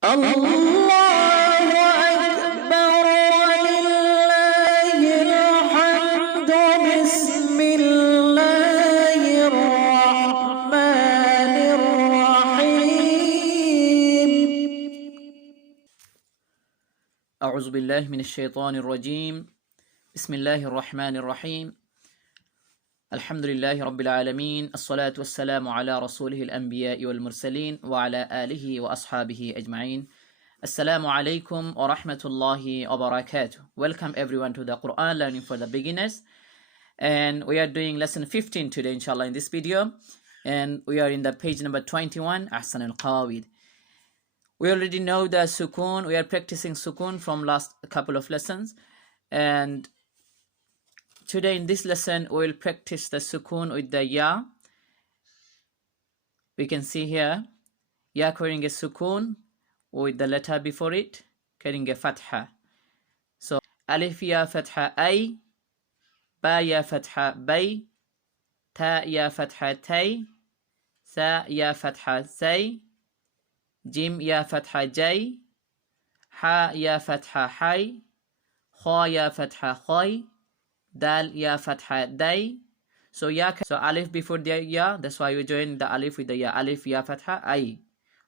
الله أكبر ولله الحمد بسم الله الرحمن الرحيم أعوذ بالله من الشيطان الرجيم بسم الله الرحمن الرحيم الحمد لله رب العالمين الصلاة والسلام على رسوله الأنبياء والمرسلين وعلى آله وأصحابه أجمعين Assalamu alaikum wa rahmatullahi wa barakatuh. Welcome everyone to the Quran learning for the beginners, and we are doing lesson 15 today inshallah in this video, and we are in the page number 21 Ahsan al-Qawid. We already know the sukoon. We are practicing sukoon from last couple of lessons, and today in this lesson we will practice the sukoon with the ya. We can see here ya carrying a sukoon with the letter before it carrying a fatha. So alif ya fatha ay, ba ya fatha bay, ta ya fatha tay, sa ya fatha say, jim ya fatha jay, ha ya fatha hay, kha ya fatha khoy, dal ya fatha day. So alif before the ya, that's why we join the alif with the ya. Alif ya fatha ay.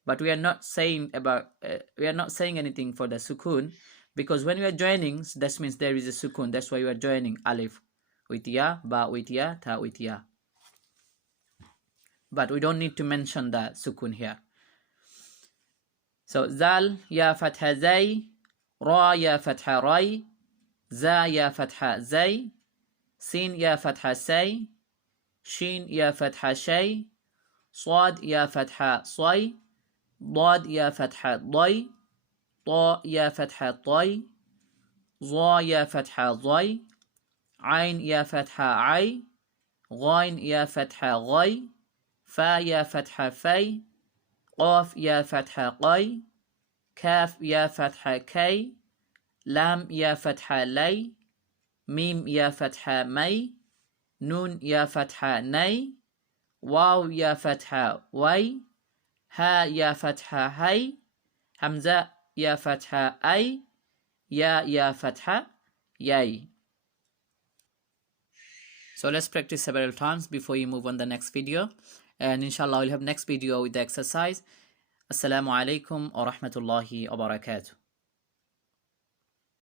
But we are not saying anything for the sukoon, because when we are joining, that means there is a sukoon. That's why we are joining alif with ya, ba with ya, ta with ya. But we don't need to mention the sukoon here. So zal ya fatha zay, ra ya fatha ray, za ya fatha zay, sin ya fatha say, shin ya fatha shay, swad ya fatha sway, ضاد يا فتحة ضي، طاء يا فتحة طي، ظا يا فتحة ضي، عين يا فتحة عي، غين يا فتحة غي، فا يا فتحة في، قاف يا فتحة قي، كاف يا فتحة كي، لام يا فتحة لي، ميم يا فتحة مي، نون يا فتحة ني، واو يا فتحة وي، ha ya fatha hay, hamza ya fatha ay, ya fatha yay. So let's practice several times before you move on the next video, and inshallah we'll have next video with the exercise. Assalamu alaikum wa rahmatullahi wa barakatuh.